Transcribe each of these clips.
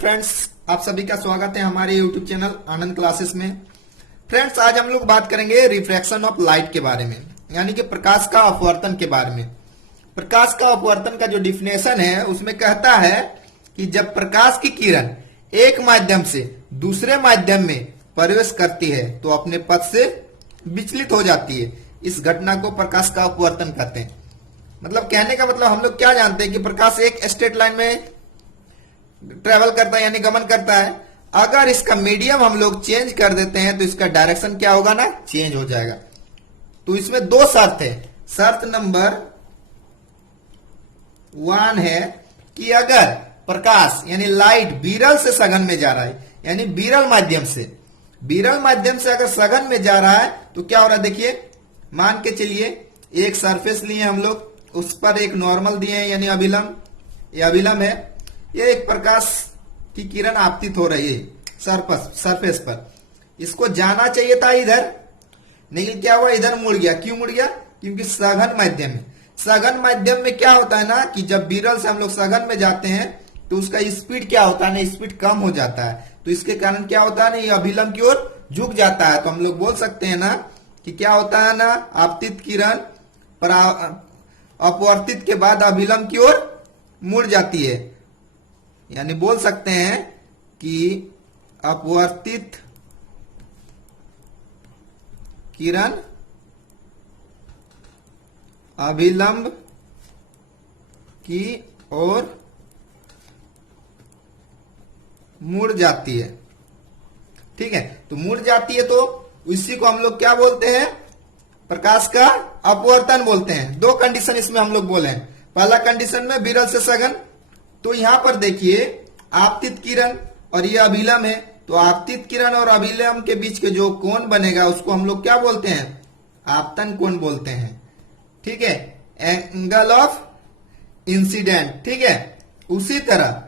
Friends, आप सभी का स्वागत है हमारे YouTube चैनल आनंद क्लासेस में। फ्रेंड्स, आज हम लोग बात करेंगे रिफ्रैक्शन ऑफ लाइट के बारे में, यानी कि प्रकाश का अपवर्तन के बारे में। प्रकाश का अपवर्तन का जो डिफिनेशन है उसमें कहता है कि जब प्रकाश की किरण एक माध्यम से दूसरे माध्यम में प्रवेश करती है तो अपने पथ से विचलित हो जाती है। इस घटना को प्रकाश का अपवर्तन कहते हैं। मतलब कहने का मतलब हम लोग क्या जानते हैं कि प्रकाश एक स्ट्रेट लाइन में ट्रेवल करता है, यानी गमन करता है। अगर इसका मीडियम हम लोग चेंज कर देते हैं तो इसका डायरेक्शन क्या होगा ना, चेंज हो जाएगा। तो इसमें दो शर्त है। शर्त नंबर 1 है कि अगर प्रकाश यानी लाइट विरल से सघन में जा रहा है, यानी विरल माध्यम से अगर सघन में जा रहा है तो क्या हो रहा है, देखिए मान के चलिए एक सरफेस लिए हम लोग, उस पर एक नॉर्मल दिए हैं यानी अभिलंब, ये अभिलंब है। ये एक प्रकाश की किरण आपतित हो रही है सरफेस पर। इसको जाना चाहिए था इधर, लेकिन क्या हुआ, इधर मुड़ गया। क्यों मुड़ गया? क्योंकि सघन माध्यम में क्या होता है ना कि जब विरल से हम लोग सघन में जाते हैं तो उसका स्पीड क्या होता है ना, स्पीड कम हो जाता है। तो इसके कारण क्या होता है ना, ये अभिलंब की ओर झुक जाता है। तो हम लोग बोल सकते हैं ना कि क्या होता है ना, आपतित किरण अपवर्तित के बाद अभिलंब की ओर मुड़ जाती है। यानी बोल सकते हैं कि अपवर्तित किरण अभिलंब की ओर मुड़ जाती है। ठीक है, तो मुड़ जाती है तो इसी को हम लोग क्या बोलते हैं, प्रकाश का अपवर्तन बोलते हैं। दो कंडीशन इसमें हम लोग बोले हैं। पहला कंडीशन में विरल से सघन, तो यहां पर देखिए आपतित किरण और ये अभिलंब है, तो आपतित किरण और अभिलंब के बीच के जो कोण बनेगा उसको हम लोग क्या बोलते हैं, आपतन कोण बोलते हैं। ठीक है, एंगल ऑफ इंसिडेंट। ठीक है, उसी तरह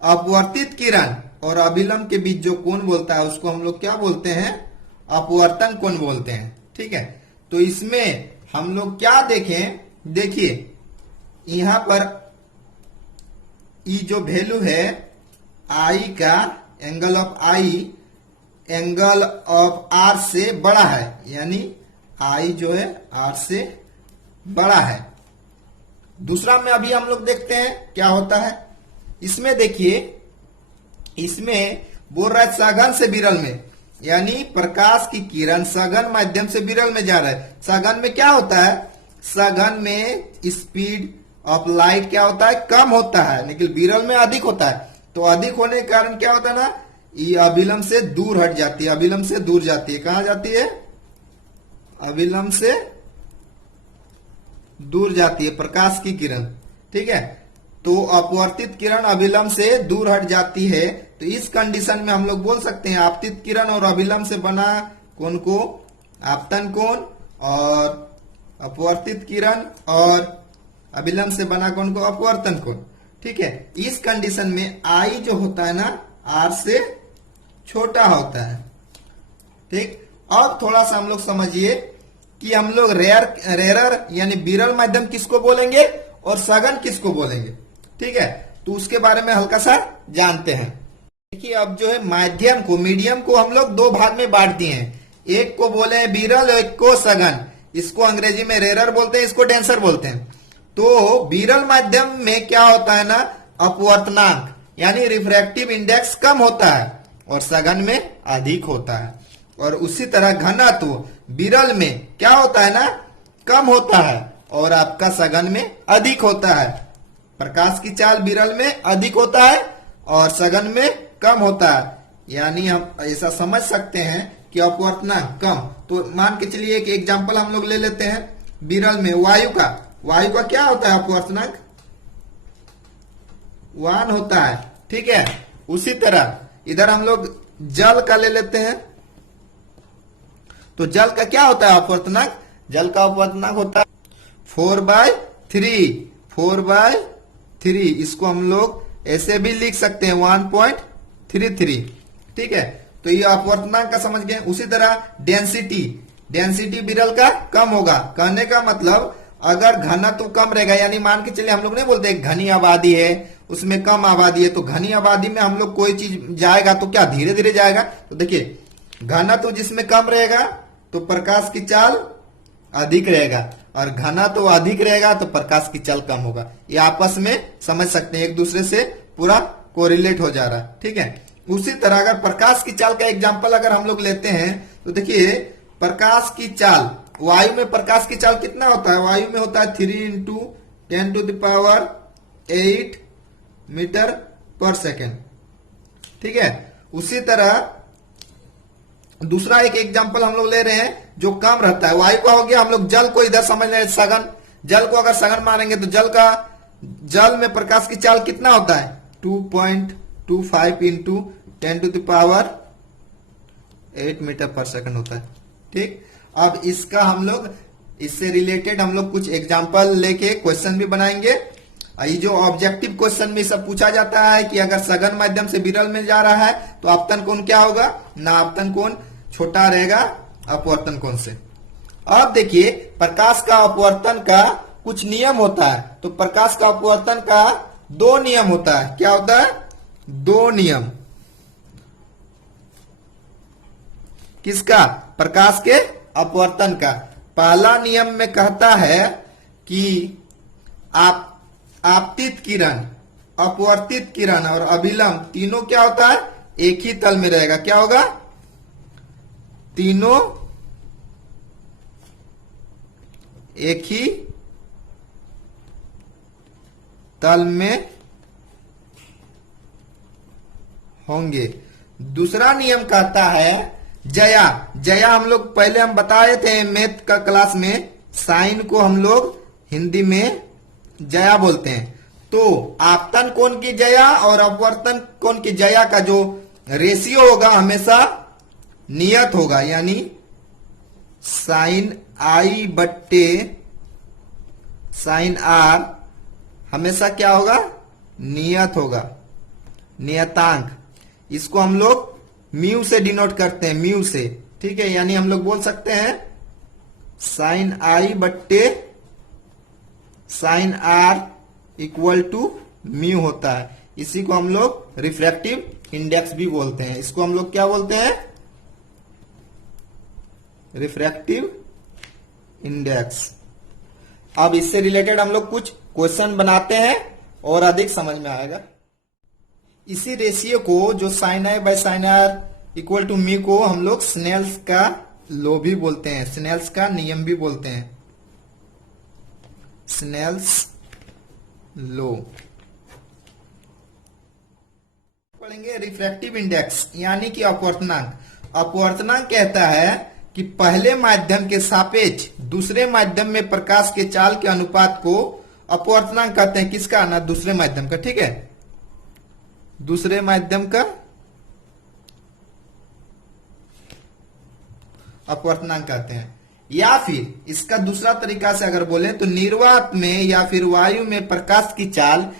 अपवर्तित किरण और अभिलंब के बीच जो कोण बोलता है उसको हम लोग क्या बोलते हैं, अपवर्तन कोण बोलते हैं। ठीक है, तो इसमें हम लोग क्या देखें, देखिए यहां पर ई जो वैल्यू है आई का, angle of I angle of R से बड़ा है, यानी आई जो है आर से बड़ा है। दूसरा में अभी हम लोग देखते हैं क्या होता है। इसमें देखिए, इसमें बोल रहा है सघन से विरल में, यानी प्रकाश की किरण सघन माध्यम से विरल में जा रहा है। सघन में क्या होता है, सघन में स्पीड ऑफ लाइट क्या होता है, कम होता है, लेकिन विरल में अधिक होता है। तो अधिक होने के कारण क्या होता है ना, ये अभिलंब से दूर हट जाती है, अभिलंब से दूर जाती है। कहां जाती है, अभिलंब से दूर जाती है प्रकाश की किरण। ठीक है, तो अपवर्तित किरण अभिलंब से दूर हट जाती है। तो इस कंडीशन में हम लोग बोल सकते हैं आपतित किरण और अभिलंब से बना कोण को आपतन कोण, और अपवर्तित किरण और अभिलंब से बना कोण को अपवर्तन कोण। ठीक है, इस कंडीशन में आई जो होता है ना आर से छोटा होता है। ठीक, अब थोड़ा सा हम लोग समझिए कि हम लोग रेयर यानी विरल माध्यम किसको बोलेंगे और सघन किसको बोलेंगे। ठीक है, तो उसके बारे में हल्का सा जानते हैं। देखिए, अब जो है माध्यम को, मीडियम को हम लोग दो भाग में बांट दिए हैं। एक को बोले हैं विरल, एक को सघन। इसको अंग्रेजी में रेयर बोलते हैं, इसको डेंसर बोलते हैं। तो विरल माध्यम में क्या होता है ना, अपवर्तनांक यानी रिफ्रैक्टिव इंडेक्स कम होता है और सघन में अधिक होता है। और उसी तरह घनत्व विरल में क्या होता है ना, कम होता है और आपका सघन में अधिक होता है। प्रकाश की चाल विरल में अधिक होता है और सघन में कम होता है। यानी हम ऐसा समझ सकते हैं कि अपवर्तनांक कम। तो मान के चलिए एक एग्जांपल हम लोग ले लेते हैं। विरल में वायु का क्या होता है अपवर्तनांक, 1 होता है। ठीक है, उसी तरह इधर हम लोग जल का ले लेते हैं। तो जल का क्या होता है अपवर्तनांक, जल का अपवर्तनांक होता है 4/3। इसको हम लोग ऐसे भी लिख सकते हैं 1.33। ठीक है, तो ये अपवर्तनांक का समझ गए। उसी तरह डेंसिटी विरल का कम होगा। कहने का मतलब अगर घनत्व कम रहेगा, यानी मान के चलिए हम लोग नहीं बोलते घनी आबादी है उसमें कम आबादी है, तो घनी आबादी में हम लोग कोई चीज जाएगा तो क्या धीरे धीरे जाएगा। तो देखिए घनत्व जिसमें कम रहेगा तो प्रकाश की चाल अधिक रहेगा, और घना तो अधिक रहेगा तो प्रकाश की चाल कम होगा। ये आपस में समझ सकते हैं, एक दूसरे से पूरा कोरिलेट हो जा रहा है, ठीक है। उसी तरह अगर प्रकाश की चाल का एग्जांपल अगर हम लोग लेते हैं तो देखिए प्रकाश की चाल, वायु में प्रकाश की चाल कितना होता है, वायु में होता है 3 इंटू 10⁸ मीटर पर सेकेंड, ठीक है। उसी तरह दूसरा एक एग्जांपल हम लोग ले रहे हैं जो कम रहता है, वायु का हो गया, हम लोग जल को इधर समझ रहे हैं सघन, जल को अगर सघन मानेंगे तो जल में प्रकाश की चाल कितना होता है 2.25 इंटू 10⁸ मीटर पर सेकंड होता है, ठीक। अब इसका हम लोग इससे रिलेटेड हम लोग कुछ एग्जांपल लेके क्वेश्चन भी बनाएंगे। ये जो ऑब्जेक्टिव क्वेश्चन में सब पूछा जाता है कि अगर सघन माध्यम से विरल में जा रहा है तो आपतन कोण क्या होगा, ना आपतन कोण छोटा रहेगा अपवर्तन कोण से। अब देखिए प्रकाश का अपवर्तन का कुछ नियम होता है, तो प्रकाश का अपवर्तन का 2 नियम होता है। क्या होता है, 2 नियम। किसका, प्रकाश के अपवर्तन का। पहला नियम में कहता है कि आपतित किरण, अपवर्तित किरण और अभिलंब तीनों क्या होता है, एक ही तल में रहेगा। क्या होगा, तीनों एक ही तल में होंगे। दूसरा नियम कहता है जया हम लोग पहले हम बताए थे मैथ का क्लास में, साइन को हम लोग हिंदी में जया बोलते हैं। तो आपतन कोण की जया और अपवर्तन कोण की जया का जो रेशियो होगा हमेशा नियत होगा, यानी साइन आई बट्टे साइन आर हमेशा क्या होगा, नियत होगा, नियतांक। इसको हम लोग म्यू से डिनोट करते हैं, म्यू से, ठीक है। यानी हम लोग बोल सकते हैं साइन आई बट्टे sine R equal to mu होता है। इसी को हम लोग रिफ्रैक्टिव इंडेक्स भी बोलते हैं। इसको हम लोग क्या बोलते हैं, रिफ्रैक्टिव इंडेक्स। अब इससे रिलेटेड हम लोग कुछ क्वेश्चन बनाते हैं और अधिक समझ में आएगा। इसी रेशियो को जो sine I by sine R equal to mu को हम लोग स्नेल्स का लॉ भी बोलते हैं, स्नेल्स का नियम भी बोलते हैं, स्नेल्स लॉ। पढ़ेंगे रिफ्रैक्टिव इंडेक्स यानी कि अपवर्तनांक। अपवर्तनांक कहता है कि पहले माध्यम के सापेक्ष दूसरे माध्यम में प्रकाश के चाल के अनुपात को अपवर्तनांक कहते हैं। किसका, ना दूसरे माध्यम का, ठीक है, दूसरे माध्यम का अपवर्तनांक कहते हैं। या फिर इसका दूसरा तरीका से अगर बोले तो निर्वात में या फिर वायु में प्रकाश की चाल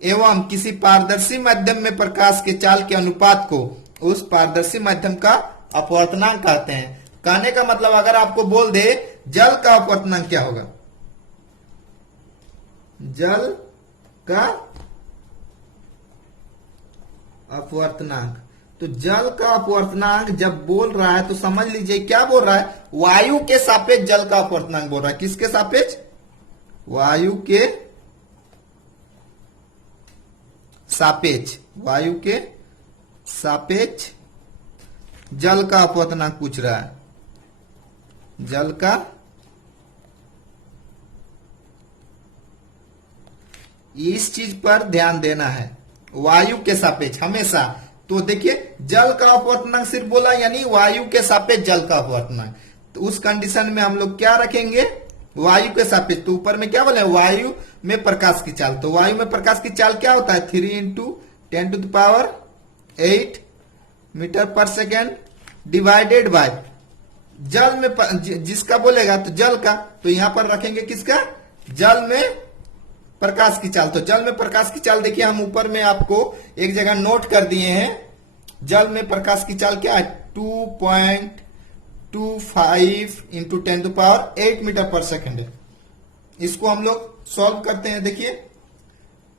एवं किसी पारदर्शी माध्यम में प्रकाश के चाल के अनुपात को उस पारदर्शी माध्यम का अपवर्तनांक कहते हैं। कहने का मतलब अगर आपको बोल दे जल का अपवर्तनांक क्या होगा, जल का अपवर्तनांक, तो जल का अपवर्तनांक जब बोल रहा है तो समझ लीजिए क्या बोल रहा है, वायु के सापेक्ष जल का अपवर्तनांक बोल रहा है। किसके सापेक्ष, वायु के सापेक्ष, वायु के सापेक्ष जल का अपवर्तनांक पूछ रहा है, जल का इस चीज पर ध्यान देना है, वायु के सापेक्ष हमेशा। तो देखिए जल का अपवर्तनांक सिर्फ बोला यानी वायु के सापेक्ष जल का अपवर्तनांक, तो उस कंडीशन में हम लोग क्या रखेंगे, वायु के सापेक्ष। तो ऊपर में क्या बोले, वायु में प्रकाश की चाल, तो वायु में प्रकाश की चाल क्या होता है 3 इंटू 10⁸ मीटर पर सेकेंड डिवाइडेड बाय जल में जिसका बोलेगा तो जल का, तो यहां पर रखेंगे किसका, जल में प्रकाश की चाल। तो जल में प्रकाश की चाल देखिए हम ऊपर में आपको एक जगह नोट कर दिए हैं, जल में प्रकाश की चाल क्या है 2.25 इंटू 10⁸ मीटर पर सेकेंड है। इसको हम लोग सॉल्व करते हैं। देखिए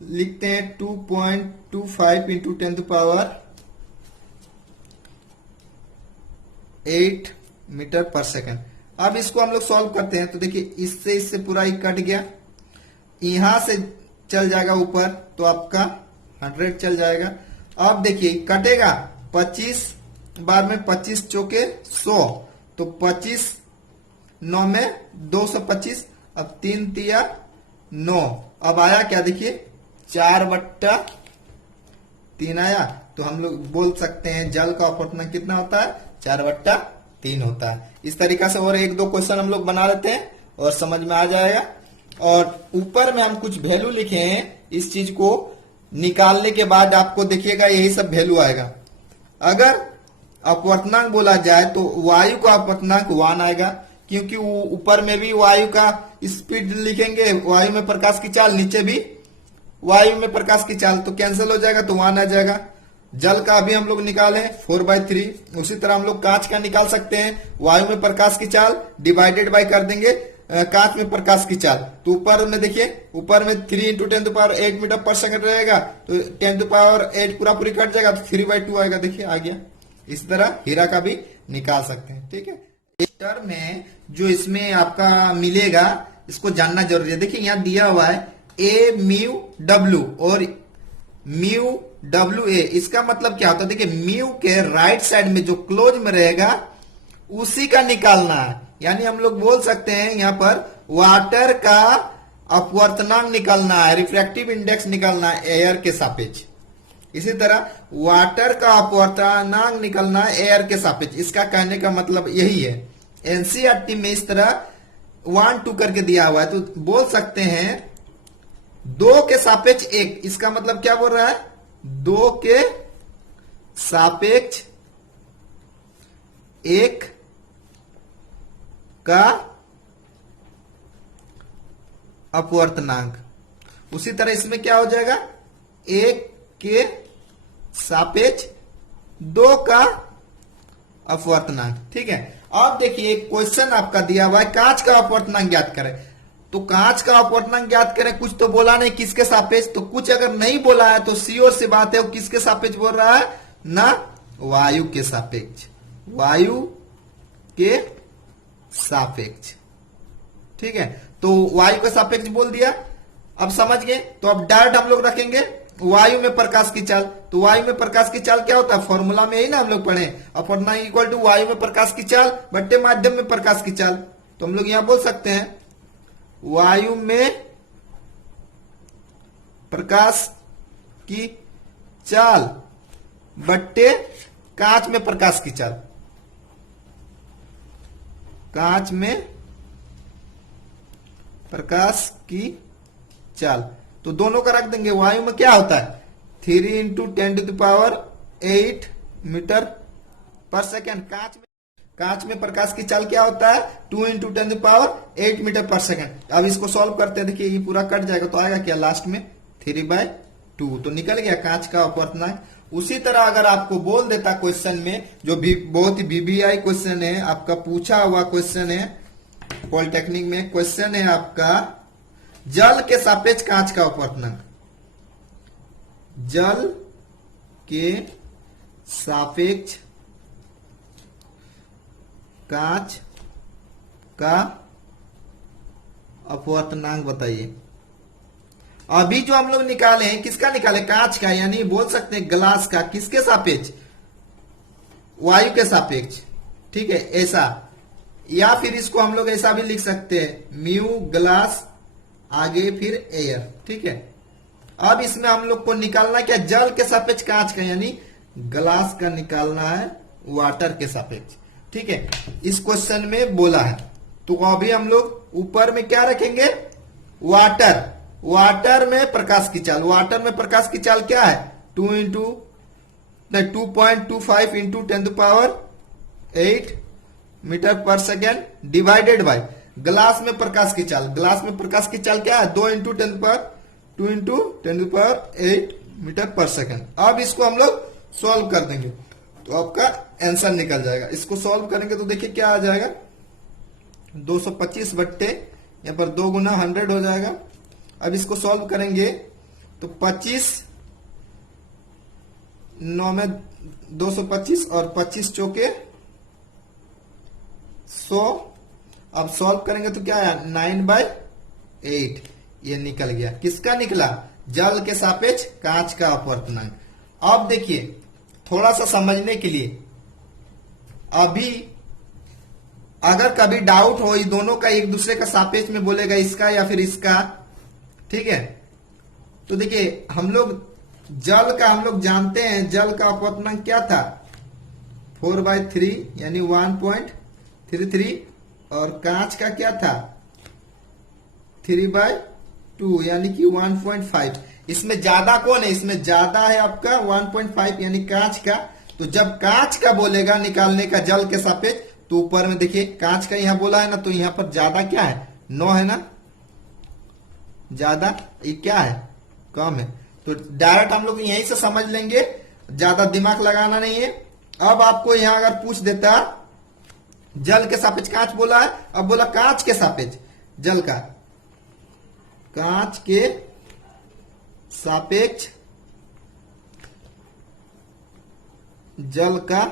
लिखते हैं 2.25 इंटू 10⁻8 मीटर पर सेकंड। अब इसको हम लोग सॉल्व करते हैं तो देखिए इससे पूरा ही कट गया, यहां से चल जाएगा ऊपर तो आपका 100 चल जाएगा। अब देखिए कटेगा 25 बार में 25 चौके 100, तो 25 9 में 225, अब 3 तिया 9, अब आया क्या देखिए 4/3 आया। तो हम लोग बोल सकते हैं जल का अपवर्तनांक कितना होता है, 4/3 होता है। इस तरीका से और एक दो क्वेश्चन हम लोग बना लेते हैं और समझ में आ जाएगा। और ऊपर में हम कुछ वैल्यू लिखे हैं, इस चीज को निकालने के बाद आपको देखिएगा यही सब वैल्यू आएगा। अगर अपवर्तनांक बोला जाए तो वायु का अपवर्तनांक 1 आएगा, क्योंकि ऊपर में भी वायु का स्पीड लिखेंगे, वायु में प्रकाश की चाल, नीचे भी वायु में प्रकाश की चाल, तो कैंसिल हो जाएगा तो 1 आ जाएगा। जल का अभी हम लोग निकाले 4/3, उसी तरह हम लोग कांच का निकाल सकते हैं। वायु में प्रकाश की चाल डिवाइडेड बाय कर देंगे कांच में प्रकाश की चाल, तो ऊपर में देखिए ऊपर में 3 इंटू 10⁸ मीटर पर सेकंड रहेगा, तो 10⁸ पूरा पूरी कट जाएगा तो 3/2 आएगा। देखिए आ गया। इस तरह हीरा का भी निकाल सकते हैं। ठीक है, टर्म में जो इसमें आपका मिलेगा इसको जानना जरूरी है। देखिए यहाँ दिया हुआ है A म्यू W और म्यू WA, इसका मतलब क्या होता है, देखिए म्यू के राइट साइड में जो क्लोज में रहेगा उसी का निकालना है। यानी हम लोग बोल सकते हैं यहाँ पर वाटर का अपवर्तनांक निकालना है, रिफ्रैक्टिव इंडेक्स निकालना है एयर के सापेक्ष। इसी तरह वाटर का अपवर्तनांक निकालना है एयर के सापेक्ष। इसका कहने का मतलब यही है। एनसीईआरटी में इस तरह 1 2 करके दिया हुआ है, तो बोल सकते हैं 2 के सापेक्ष 1, इसका मतलब क्या बोल रहा है, 2 के सापेक्ष 1 का अपवर्तनांक। उसी तरह इसमें क्या हो जाएगा, 1 के सापेक्ष 2 का अपवर्तनांक। ठीक है, अब देखिए एक क्वेश्चन आपका दिया हुआ है कांच का अपवर्तनांक ज्ञात करें, तो कांच का अपवर्तनांक ज्ञात करें, कुछ तो बोला नहीं किसके सापेक्ष, तो कुछ अगर नहीं बोला है तो श्योर सी बात है वो किसके सापेक्ष बोल रहा है ना, वायु के सापेक्ष, वायु के सापेक्ष। ठीक है, तो वायु के सापेक्ष बोल दिया, अब समझ गए। तो अब डायरेक्ट हम लोग रखेंगे वायु में प्रकाश की चाल, तो वायु में प्रकाश की चाल क्या होता है, फॉर्मूला में ही ना हम लोग पढ़े, अपवर्तनांक इक्वल टू वायु में प्रकाश की चाल बट्टे माध्यम में प्रकाश की चाल। तो हम लोग यहां बोल सकते हैं वायु में प्रकाश की चाल बट्टे कांच में प्रकाश की चाल, कांच में प्रकाश की चाल, तो दोनों का रख देंगे। वायु में क्या होता है 3 इंटू 10⁸ मीटर पर सेकेंड, कांच में प्रकाश की चाल क्या होता है 2 इंटू 10⁸ मीटर पर सेकेंड। अब इसको सॉल्व करते हैं, देखिए ये पूरा कट जाएगा तो आएगा क्या लास्ट में 3/2, तो निकल गया कांच का अपवर्तनांक। उसी तरह अगर आपको बोल देता क्वेश्चन में, जो भी बहुत ही बीबीआई क्वेश्चन है, आपका पूछा हुआ क्वेश्चन है, पॉलिटेक्निक में क्वेश्चन है आपका जल के सापेक्ष कांच का अपवर्तनांक, जल के सापेक्ष कांच का अपवर्तनांक बताइए। अभी जो हम लोग निकाले हैं किसका निकाले, कांच का, यानी बोल सकते हैं ग्लास का, किसके सापेक्ष, वायु के सापेक्ष। ठीक है, ऐसा, या फिर इसको हम लोग ऐसा भी लिख सकते हैं म्यू ग्लास आगे फिर एयर। ठीक है, अब इसमें हम लोग को निकालना क्या, जल के सापेक्ष कांच का, यानी ग्लास का निकालना है वाटर के सापेक्ष। ठीक है, इस क्वेश्चन में बोला है, तो अभी हम लोग ऊपर में क्या रखेंगे, वाटर, वाटर में प्रकाश की चाल, वाटर में प्रकाश की चाल क्या है 2.25 इंटू 10⁸ मीटर पर सेकेंड डिवाइडेड बाय ग्लास में प्रकाश की चाल, ग्लास में प्रकाश की चाल क्या है 2 इंटू 10⁸ मीटर पर सेकेंड। अब इसको हम लोग सॉल्व कर देंगे तो आपका आंसर निकल जाएगा। इसको सॉल्व करेंगे तो देखिए क्या आ जाएगा 225 बट्टे यहाँ पर 2 गुना 100 हो जाएगा। अब इसको सॉल्व करेंगे तो 25 9 में 225 और 25 चौके 100। अब सॉल्व करेंगे तो क्या है 9/8 ये निकल गया। किसका निकला? जल के सापेक्ष कांच का अपवर्तनांक। अब देखिए थोड़ा सा समझने के लिए, अभी अगर कभी डाउट हो ये दोनों का एक दूसरे का सापेक्ष में बोलेगा इसका या फिर इसका, ठीक है, तो देखिए हम लोग जल का हम लोग जानते हैं जल का अपवर्तनांक क्या था 4/3 यानी 1.33 और कांच का क्या था 3/2 यानी कि 1.5। इसमें ज्यादा कौन है? इसमें ज्यादा है आपका 1.5 यानी कांच का। तो जब कांच का बोलेगा निकालने का जल के सापेक्ष, तो ऊपर में देखिए कांच का यहां बोला है ना, तो यहां पर ज्यादा क्या है 9 है ना, ज्यादा ये क्या है कम है। तो डायरेक्ट हम लोग यहीं से समझ लेंगे, ज्यादा दिमाग लगाना नहीं है। अब आपको यहां अगर पूछ देता जल के सापेक्ष कांच बोला है, अब बोला कांच के सापेक्ष जल का, कांच के सापेक्ष जल का,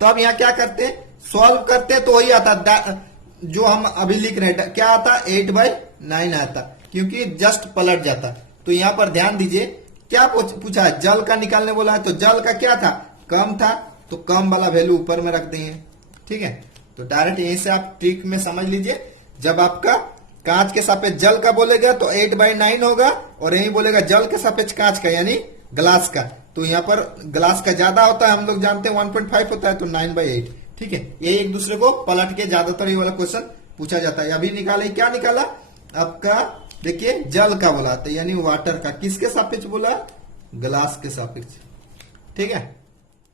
तब यहां क्या करते सॉल्व करते तो वही आता जो हम अभी लिख रहे हैं, क्या आता 8/9 आता, क्योंकि जस्ट पलट जाता। तो यहां पर ध्यान दीजिए क्या पूछा है, जल का निकालने बोला है, तो जल का क्या था कम था, तो कम वाला वैल्यू ऊपर में रख देंगे। ठीक है, तो डायरेक्ट यहीं से आप ट्रिक में समझ लीजिए, जब आपका कांच के सापेक्ष जल का बोलेगा तो 8/9 होगा, और यही बोलेगा जल के सापेक्ष कांच का यानी ग्लास का, तो यहाँ पर ग्लास का ज्यादा होता है, हम लोग जानते हैं 1.5 होता है, तो 9/8। ठीक है, ये एक दूसरे को पलट के ज्यादातर ये वाला क्वेश्चन पूछा जाता है। अभी निकाले क्या निकाला आपका, देखिए जल का बोला तो यानी वाटर का, किसके सापेक्ष बोला ग्लास के सापेक्ष। ठीक है।